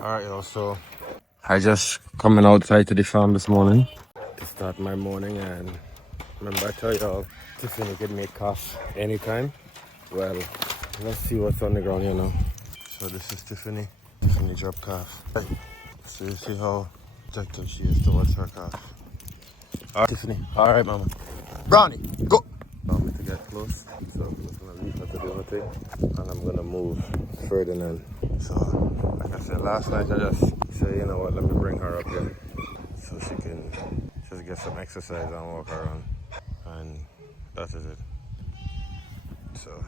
Alright, y'all, so I just coming outside to the farm this morning to start my morning, and remember I tell y'all Tiffany could make calf anytime. Well, let's see what's on the ground here now. So this is Tiffany. Tiffany drop calf. Right. So you see how protective she is towards her calf. Alright, Tiffany. Alright, mama. Brownie, go! I'm going to get close, so I'm just gonna leave her to do her thing, and I'm gonna move further in. So, like I said, last night I just said, you know what, let me bring her up here so she can just get some exercise and walk around, and that is it. So,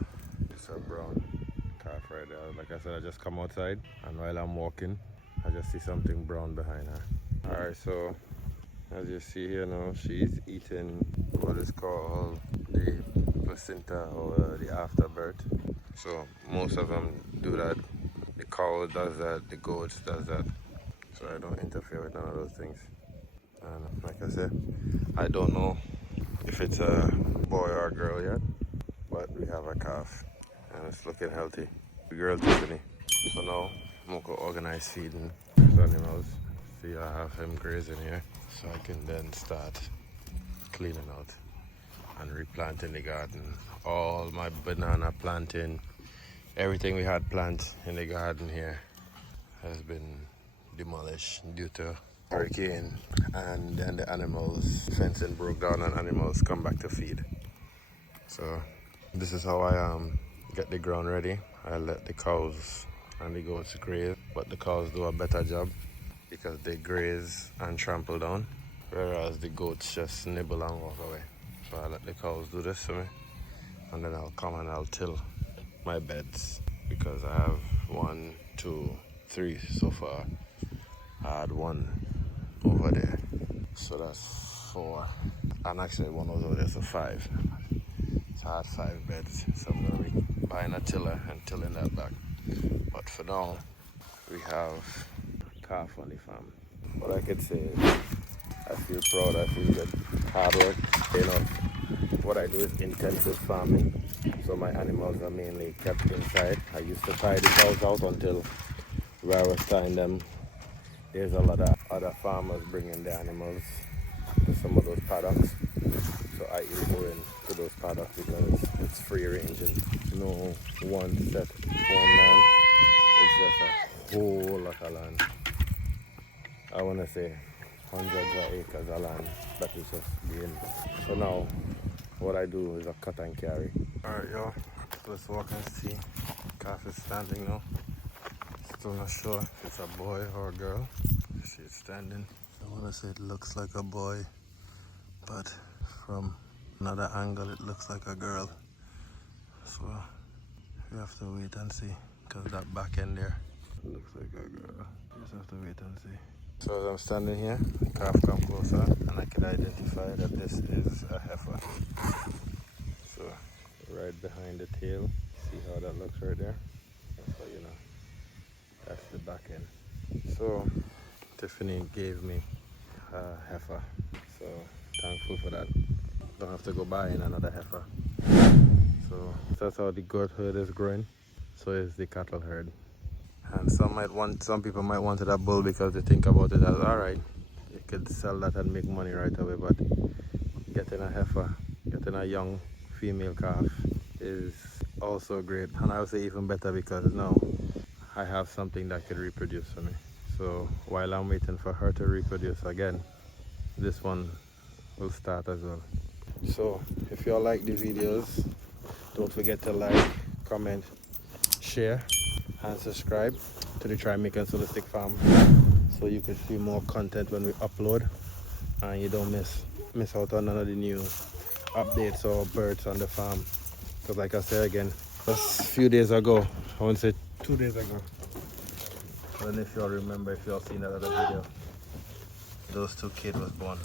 it's a brown calf right there. Like I said, I just come outside, and while I'm walking, I just see something brown behind her. Alright, so as you see here now, she's eating what is called the placenta, or the afterbirth. So most of them do that. The cow does that, the goats does that. So I don't interfere with none of those things. And like I said, I don't know if it's a boy or a girl yet, but we have a calf and it's looking healthy. The girl Tiffany. So now I'm gonna go organize feeding these animals. See, I have him grazing here, so I can then start cleaning out and replanting the garden. All my banana planting, everything we had planted in the garden here has been demolished due to hurricane, and then the animals, fencing broke down and animals come back to feed. So this is how I get the ground ready. I let the cows and the goats graze, but the cows do a better job because they graze and trample down, whereas the goats just nibble and walk away. So I let the cows do this for me, and then I'll come and I'll till my beds, because I have 1, 2, 3 so far. I had one over there, so that's 4, and actually one was over there, so 5. So I had 5 beds, so I'm gonna be buying a tiller and tilling that back. But for now, we have calf on the farm. What I could say is I feel proud, I feel good. Hard work, you know. What I do is intensive farming, so my animals are mainly kept inside. I used to tie the cows out until where I was tying them, there's a lot of other farmers bringing their animals to some of those paddocks. So I usually go into those paddocks because it's free range and no one set, one land. It's just a whole lot of land. I want to say hundreds of acres of land that is just being. So now what I do is a cut and carry. Alright, y'all, let's walk and see. Calf is standing now. Still not sure if it's a boy or a girl. She's standing. I want to say it looks like a boy, but from another angle it looks like a girl. So we have to wait and see, because that back end there looks like a girl. Just have to wait and see. So as I'm standing here, the calf come closer and I can identify that this is a heifer. So right behind the tail, see how that looks right there? So you know, that's the back end. So Tiffany gave me a heifer, so thankful for that. Don't have to go buying another heifer. So that's how the goat herd is growing. So is the cattle herd. And some people might want a bull because they think about it as, alright, you could sell that and make money right away, but getting a heifer, getting a young female calf is also great. And I would say even better, because now I have something that could reproduce for me. So while I'm waiting for her to reproduce again, this one will start as well. So if you all like the videos, don't forget to like, comment, share and subscribe to the Try Making Holistic Farm, so you can see more content when we upload and you don't miss out on none of the new updates or birds on the farm. Because like I said again, just a few days ago, I want to say 2 days ago, I don't know if you all remember, if you all seen that other video, those 2 kids was born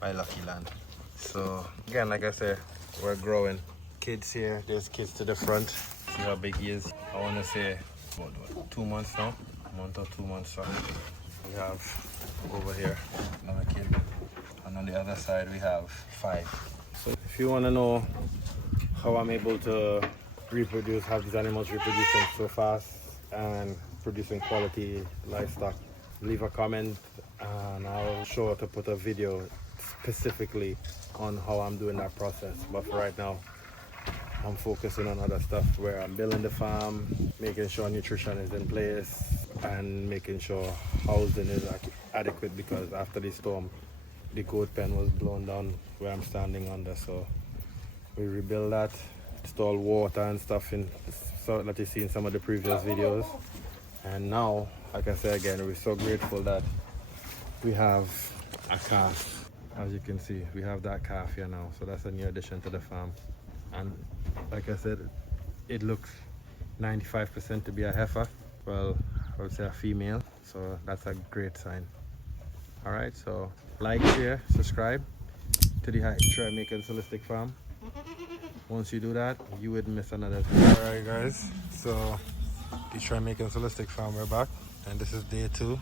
by Lucky Land. So again, like I said, we're growing. Kids here, there's kids to the front. See how big he is. I want to say what, 2 months now, a month or 2 months. So we have over here another kid, and on the other side we have 5. So if you want to know how I'm able to reproduce, have these animals reproducing so fast and producing quality livestock, leave a comment and I'll sure to put a video specifically on how I'm doing that process. But for right now, I'm focusing on other stuff where I'm building the farm, making sure nutrition is in place, and making sure housing is adequate, because after the storm, the goat pen was blown down where I'm standing under. So we rebuild that, install water and stuff in, so that you see in some of the previous videos. And now, like I say again, we're so grateful that we have a calf. As you can see, we have that calf here now, so that's a new addition to the farm. And like I said, it looks 95% to be a heifer. Well, I would say a female, so that's a great sign. All right, so like, share, subscribe to the Jamaica Holistic Farm. Once you do that, you wouldn't miss another video. All right, guys, so the Jamaica Holistic Farm, we're back, and this is day 2.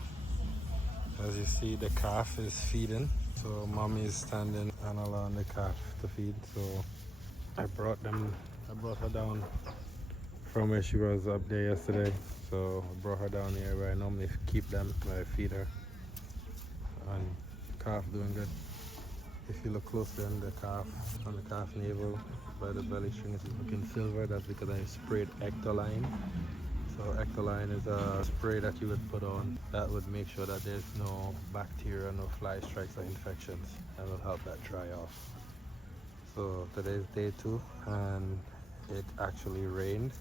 As you see, the calf is feeding. So mommy is standing and allowing the calf to feed. So I brought her down from where she was up there yesterday. So I brought her down here where I normally keep them, where I feed her. And calf doing good. If you look closely on the calf navel, by the belly string, is looking silver. That's because I sprayed Ectoline. So Ectoline is a spray that you would put on that would make sure that there's no bacteria, no fly strikes or infections, and will help that dry off. So today's day 2 and it actually rained.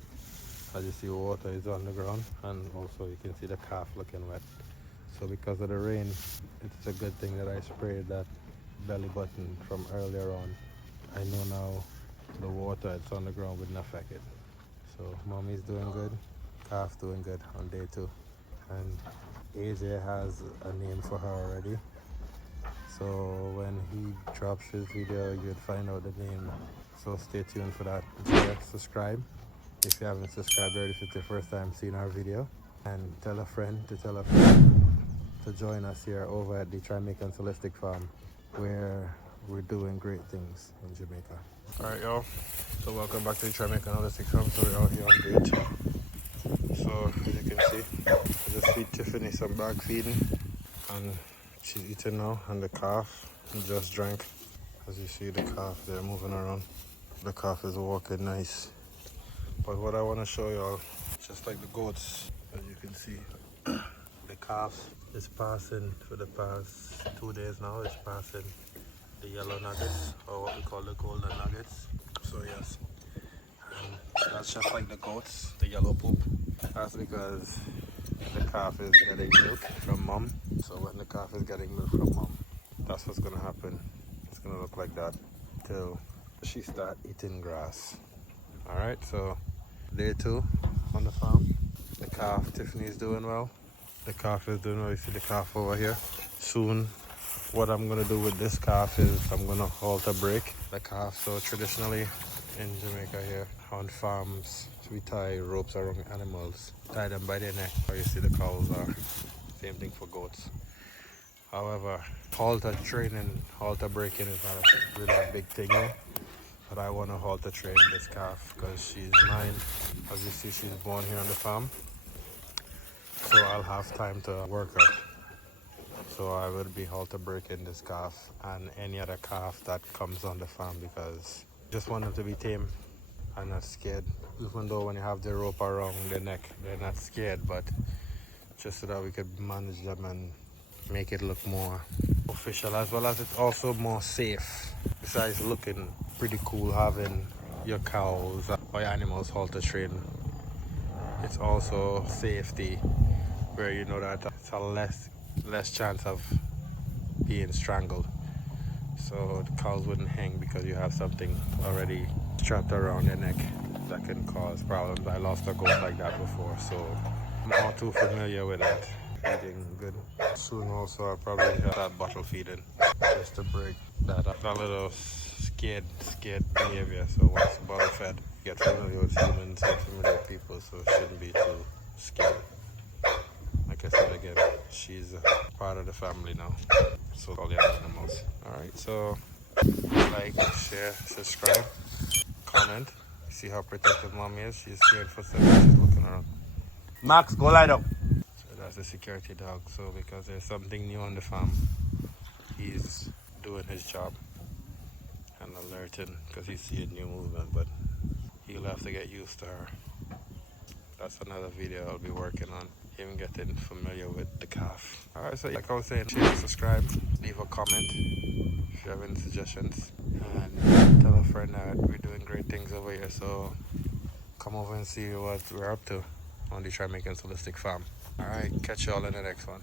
As you see, water is on the ground, and also you can see the calf looking wet. So because of the rain, it's a good thing that I sprayed that belly button from earlier on. I know now the water that's on the ground wouldn't affect it. So mommy's doing good, calf doing good on day 2, and AJ has a name for her already. So when he drops his video, you'd find out the name. So stay tuned for that. Share, subscribe if you haven't subscribed already, if it's your first time seeing our video, and tell a friend to to join us here over at the Jamaica Holistic Farm, where we're doing great things in Jamaica. All right, y'all. So welcome back to the Jamaica Holistic Farm. So we're out here on day 2. So as you can see, I just feed Tiffany some bag feeding, and she's eating now. And the calf just drank. As you see, the calf, they're moving around. The calf is walking nice. But what I want to show y'all, just like the goats, as you can see, the calf is passing for the past 2 days now. It's passing the yellow nuggets, or what we call the golden nuggets. So yes, and that's just like the goats, the yellow poop. That's because the calf is getting milk from mom. So when the calf is getting milk from mom, that's what's gonna happen. It's gonna look like that till she start eating grass. All right, so day 2 on the farm. The calf, Tiffany, is doing well. The calf is doing well. You see the calf over here. Soon, what I'm gonna do with this calf is I'm gonna halter break the calf. So traditionally in Jamaica here on farms, we tie ropes around animals, tie them by their neck. How you see the cows are. Same thing for goats. However, halter training, halter breaking is not a really big thing here. But I want to halter train this calf because she's mine. As you see, she's born here on the farm. So I'll have time to work her. So I will be halter breaking this calf and any other calf that comes on the farm, because I just want them to be tame and not scared. Even though when you have the rope around their neck, they're not scared, but just so that we could manage them and make it look more official, as well as it's also more safe. Besides looking pretty cool having your cows or your animals halter trained, it's also safety, where you know that it's a less chance of being strangled. So the cows wouldn't hang because you have something already strapped around their neck that can cause problems. I lost a goat like that before, so I'm all too familiar with that. Feeding good. Soon also I'll probably start bottle feeding just to break that up. A little scared behavior. So once bottle fed, get familiar with humans, get familiar with people, so it shouldn't be too scared. Like I said again, she's a part of the family now. So all the other animals. Alright, so like, share, subscribe, comment. See how protective mommy is. She's scared for seconds. She's looking around. Max, go lie down. That's a security dog, so because there's something new on the farm, he's doing his job and alerting because he's seeing new movement, but he'll have to get used to her. That's another video I'll be working on, him getting familiar with the calf. Alright, so like I was saying, share, subscribe, leave a comment if you have any suggestions, and tell a friend that we're doing great things over here, so come over and see what we're up to on the Jamaican Holistic Farm. Alright, catch y'all in the next one.